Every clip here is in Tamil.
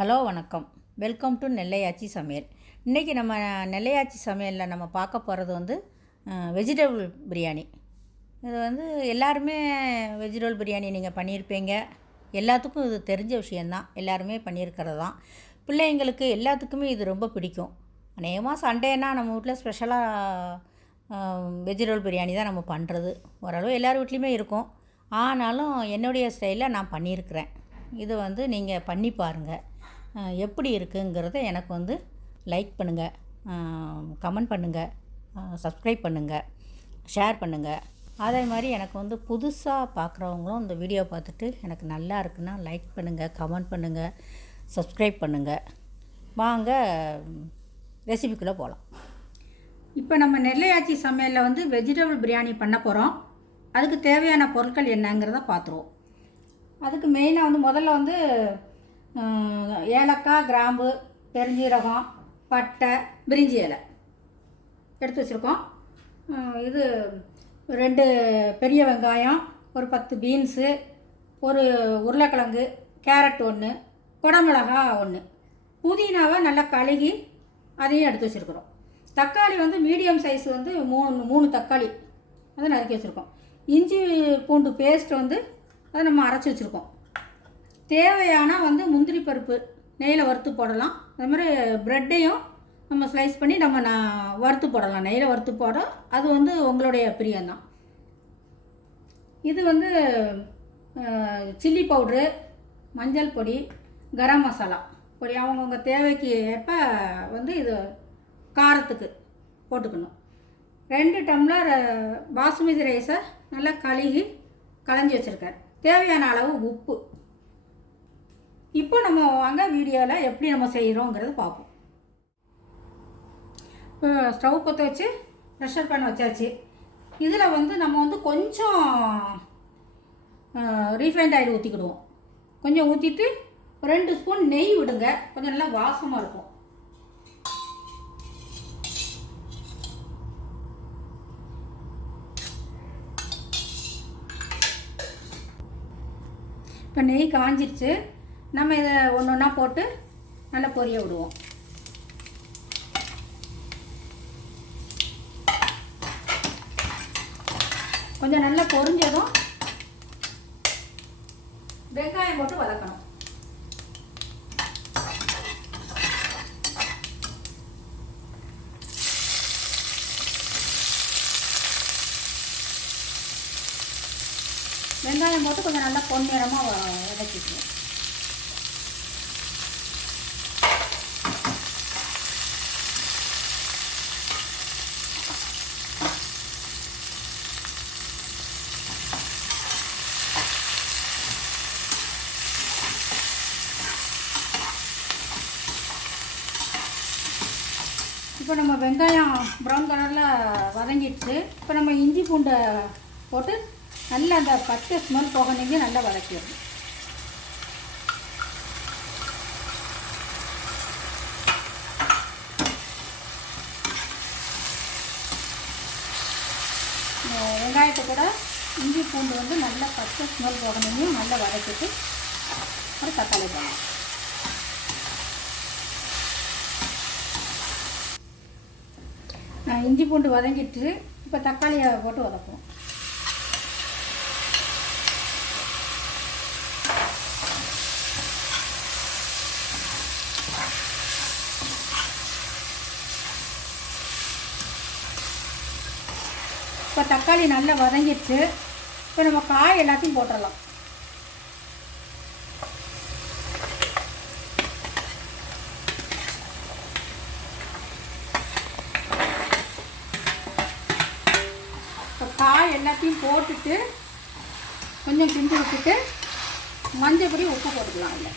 ஹலோ வணக்கம். Welcome to Nellai AachiSamayal. இன்றைக்கி நம்ம நெல்லை AachiSamayalல நம்ம பார்க்க போகிறது வெஜிடபிள் பிரியாணி. இது எல்லாருமே வெஜிடபிள் பிரியாணி நீங்கள் பண்ணியிருப்பீங்க. எல்லாத்துக்கும் இது தெரிஞ்ச விஷயந்தான், எல்லாருமே பண்ணியிருக்கிறது தான். பிள்ளைங்களுக்கு எல்லாத்துக்குமே இது ரொம்ப பிடிக்கும். அநேகமாக சண்டேனா நம்ம வீட்டில் ஸ்பெஷலாக வெஜிடபிள் பிரியாணி தான் நம்ம பண்ணுறது. ஓரளவு எல்லார் வீட்லேயுமே இருக்கும். ஆனாலும் என்னுடைய ஸ்டைலில் நான் பண்ணியிருக்கிறேன். இது நீங்கள் பண்ணி பாருங்கள், எப்படி இருக்குங்கிறத எனக்கு லைக் பண்ணுங்கள், கமெண்ட் பண்ணுங்கள், சப்ஸ்கிரைப் பண்ணுங்கள், ஷேர் பண்ணுங்கள். அதே மாதிரி எனக்கு புதுசாக பார்க்குறவங்களும் இந்த வீடியோ பார்த்துட்டு எனக்கு நல்லா இருக்குன்னா லைக் பண்ணுங்கள், கமெண்ட் பண்ணுங்கள், சப்ஸ்கிரைப் பண்ணுங்கள். வாங்க ரெசிபிக்குள்ளே போகலாம். இப்போ நம்ம நெல்லை AachiSamayalல வெஜிடபிள் பிரியாணி பண்ண போகிறோம். அதுக்கு தேவையான பொருட்கள் என்னங்கிறத பார்த்துருவோம். அதுக்கு மெயினாக முதல்ல ஏலக்காய், கிராம்பு, பெருஞ்சீரகம், பட்டை, பிரிஞ்சி இலை எடுத்து வச்சுருக்கோம். இது 2 பெரிய வெங்காயம், ஒரு 10 பீன்ஸு, ஒரு உருளைக்கிழங்கு, கேரட் 1, குடமிளகா 1, புதினாவை நல்லா கழுகி அதையும் எடுத்து வச்சுருக்குறோம். தக்காளி மீடியம் சைஸ் 3 தக்காளி அதை நறுக்கி வச்சுருக்கோம். இஞ்சி பூண்டு பேஸ்ட் அதை நம்ம அரைச்சி வச்சுருக்கோம். தேவையான முந்திரி பருப்பு நெய்யில் வறுத்து போடலாம். அது மாதிரி ப்ரெட்டையும் நம்ம ஸ்லைஸ் பண்ணி வறுத்து போடலாம், நெய்யில் வறுத்து போட. அது உங்களுடைய பிரியம்தான். இது சில்லி பவுட்ரு, மஞ்சள் பொடி, கரம் மசாலா பொடி அவங்கவுங்க தேவைக்கு ஏற்ப இது காரத்துக்கு போட்டுக்கணும். 2 டம்ளர் பாசுமதி ரைஸை நல்லா கழுகி களைஞ்சி வச்சுருக்கேன். தேவையான அளவு உப்பு. இப்போ நம்ம வாங்க வீடியோவில் எப்படி நம்ம செய்கிறோங்கிறது பார்ப்போம். இப்போ ஸ்டவ் பற்ற வச்சு ப்ரெஷர் பேன் வச்சாச்சு. இதில் நம்ம கொஞ்சம் ரீஃபைண்ட் ஆயில் ஊற்றிக்கிடுவோம். கொஞ்சம் ஊற்றிட்டு 2 ஸ்பூன் நெய் விடுங்க, கொஞ்சம் நல்லா வாசமாக இருக்கும். இப்போ நெய் காஞ்சிருச்சு. நம்ம இதை ஒன்று ஒன்றா போட்டு நல்லா பொரிய விடுவோம். கொஞ்சம் நல்லா பொரிஞ்சதும் வெங்காயம் போட்டு வதக்கணும். வெங்காயம் போட்டு கொஞ்சம் நல்லா பொன்னிறமாக வதக்கிக்கணும். இப்போ நம்ம வெங்காயம் ப்ரௌன் கலரில் வதங்கிடுச்சு. இப்போ நம்ம இஞ்சி பூண்டை போட்டு நல்லா அந்த பச்சை ஸ்மெல் போகணுங்க நல்லா வதக்கிடணும். வெங்காயத்தை கூட இஞ்சி பூண்டு நல்லா பச்சை ஸ்மெல் போகணுங்க நல்லா வதக்கிட்டு ஒரு தக்காளி போடணும். இஞ்சி பூண்டு வதங்கிட்டு இப்போ தக்காளியை போட்டு வதக்குவோம். இப்போ தக்காளி நல்லா வதங்கிடுச்சு. இப்போ நம்ம காய் எல்லாத்தையும் போட்டுடலாம். இப்போ காய் எல்லாத்தையும் போட்டுட்டு கொஞ்சம் கிண்டி விட்டுட்டு மஞ்சள் பொடி, உப்பு போட்டுக்கலாம். இல்லை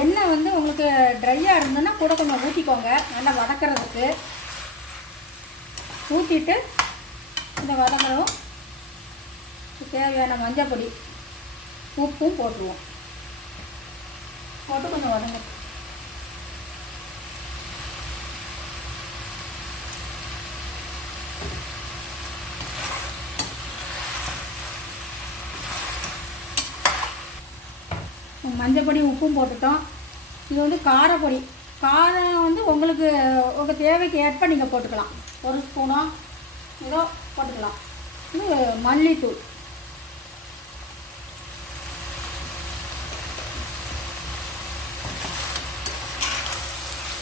எண்ணெய் உங்களுக்கு ட்ரையாக இருந்ததுன்னா கூட கொஞ்சம் ஊற்றிக்கோங்க, நல்லா வதக்கிறதுக்கு. ஊற்றிட்டு இந்த வதக்கிறோம். தேவையான மஞ்சள் பொடி, உப்பும் போட்டுருவோம். போட்டு கொஞ்சம் வதங்க. மஞ்சள் பொடி உப்பும் போட்டுட்டோம். இது வந்து காரப்பொடி. காரம் வந்து உங்களுக்கு உங்கள் தேவைக்கு ஏற்ப நீங்கள் போட்டுக்கலாம். 1 ஸ்பூனோ ஏதோ போட்டுக்கலாம். இது மல்லித்தூள்.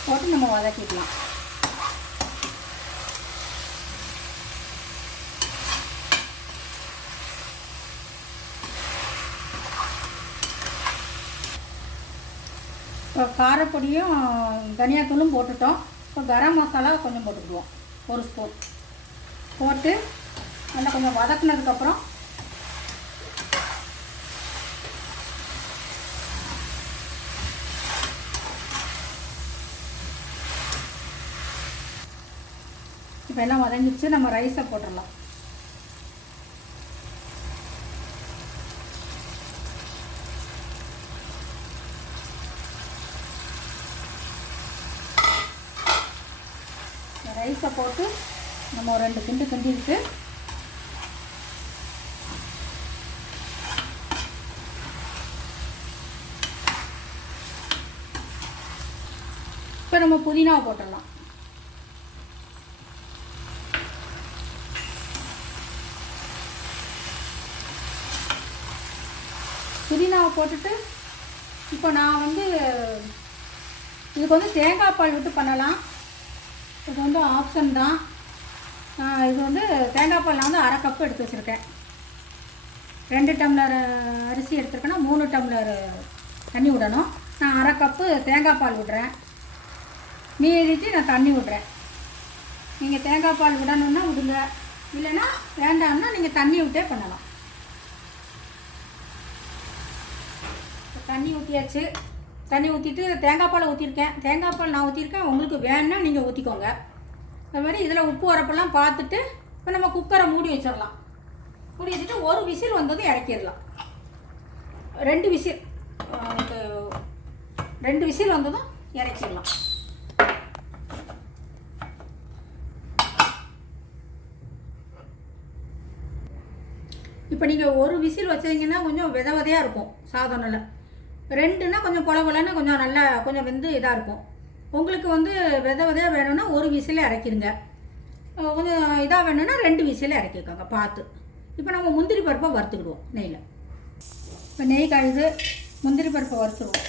போட்டு நம்ம வதக்கிக்கலாம். இப்போ காரப்பொடியும் தனியாத்தூளும் போட்டுட்டோம். இப்போ கரம் மசாலா கொஞ்சம் போட்டுக்குவோம். 1 ஸ்பூன் போட்டு நல்லா கொஞ்சம் வதக்குனதுக்கப்புறம் இப்போ எல்லாம் வதங்கிச்சு. நம்ம ரைஸை போட்டுடலாம். ரைஸை போட்டு நம்ம ஒரு 2 கிண்டு கிண்டிட்டு இப்போ நம்ம புதினாவை போட்டுடலாம். புதினாவை போட்டுட்டு இப்போ நான் வந்து இதுக்கு வந்து தேங்காய் பால் விட்டு பண்ணலாம். இது வந்து ஆப்ஷன் தான். இது வந்து தேங்காய் பால் நான் வந்து 1/2 கப்பு எடுத்து வச்சுருக்கேன். 2 டம்ளர் அரிசி எடுத்துருக்கேன்னா 3 டம்ளர் தண்ணி விடணும். நான் 1/2 கப்பு தேங்காய் பால் விடுறேன். மீதிட்டு நான் தண்ணி விடுறேன். நீங்கள் தேங்காய் பால் விடணுன்னா விடுங்க, இல்லைன்னா வேண்டாம்னா நீங்கள் தண்ணி விட்டே பண்ணலாம். தண்ணி ஊற்றியாச்சு. தண்ணி ஊற்றிட்டு தேங்காய் பாலை ஊற்றிருக்கேன். தேங்காய் பால் நான் ஊற்றிருக்கேன். உங்களுக்கு வேணுன்னா நீங்கள் ஊற்றிக்கோங்க. அது மாதிரி இதில் உப்பு வரப்பெல்லாம் பார்த்துட்டு இப்போ நம்ம குக்கரை மூடி வச்சிடலாம். மூடி வச்சுட்டு 1 விசில் வந்ததும் இறக்கிடலாம். 2 விசில் 2 விசில் வந்ததும் இறக்கிடலாம். இப்போ நீங்கள் 1 விசில் வச்சிங்கன்னா கொஞ்சம் வித விதையாக இருக்கும் சாதம். நல்லா 2ன்னா கொஞ்சம் குழகுலன்னு கொஞ்சம் நல்லா கொஞ்சம் வெந்து இதாக இருக்கும். உங்களுக்கு வந்து வித விதையாக வேணும்னா 1 விசிலே இறக்கிடுங்க. கொஞ்சம் இதாக வேணும்னா 2 விசிலே இறக்கிக்கோங்க பார்த்து. இப்போ நம்ம முந்திரி பருப்பை வறுத்துக்கிடுவோம் நெய்யில். இப்போ நெய் காயுது, முந்திரி பருப்பை வறுத்துருவோம்.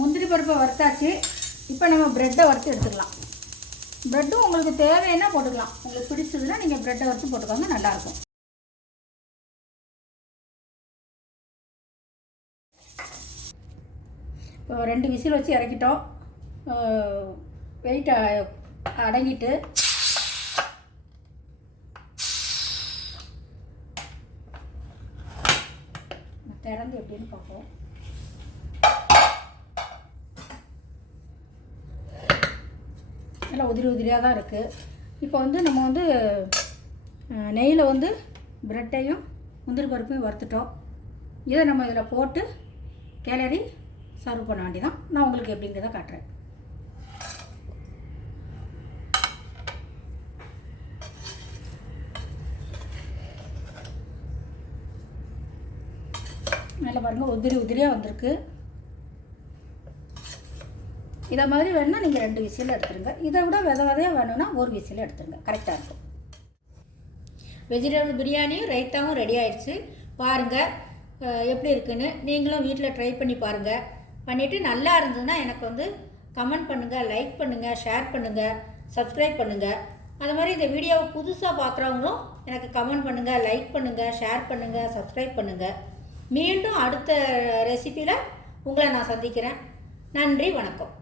முந்திரி பருப்பை வறுத்தாச்சு. இப்போ நம்ம ப்ரெட்டை வறுத்து எடுத்துக்கலாம். ப்ரெட்டும் உங்களுக்கு தேவைன்னா போட்டுக்கலாம். உங்களுக்கு பிடிச்சதுன்னா நீங்கள் ப்ரெட்டை வறுத்து போட்டுக்கோங்க, நல்லாயிருக்கும். இப்போ 2 விசில் வச்சு இறக்கிட்டோம். வெயிட் அடங்கிட்டு திறந்து எப்படின்னு பார்ப்போம். நல்லா உதிரி உதிரியாக தான் இருக்குது. இப்போ வந்து நம்ம வந்து நெய்யில் வந்து ப்ரெட்டையும் முந்திரி பருப்பையும் வறுத்துட்டோம். இதை நம்ம இதில் போட்டு கிளறி சர்வ் பண்ண வேண்டியதான். நான் உங்களுக்கு எப்படிங்கிறத காட்டுறேன். நல்லா பாருங்கள், உதிரி உதிரியாக வந்திருக்கு. இதை மாதிரி வேணுன்னா நீங்கள் 2 விசில் எடுத்துருங்க. இதை விட வித விதையாக வேணும்னா 1 விசில் எடுத்துருங்க, கரெக்டாக இருக்கும். வெஜிடபிள் பிரியாணியும் ரைத்தாவும் ரெடி ஆயிடுச்சு. பாருங்கள் எப்படி இருக்குன்னு. நீங்களும் வீட்டில் ட்ரை பண்ணி பாருங்கள். பண்ணிவிட்டு நல்லா இருந்ததுன்னா எனக்கு வந்து கமெண்ட் பண்ணுங்கள், லைக் பண்ணுங்கள், ஷேர் பண்ணுங்கள், சப்ஸ்கிரைப் பண்ணுங்கள். அது மாதிரி இந்த வீடியோவை புதுசாக பார்க்குறவங்களும் எனக்கு கமெண்ட் பண்ணுங்கள், லைக் பண்ணுங்கள், ஷேர் பண்ணுங்கள், சப்ஸ்கிரைப் பண்ணுங்கள். மீண்டும் அடுத்த ரெசிபியில் உங்களை நான் சந்திக்கிறேன். நன்றி, வணக்கம்.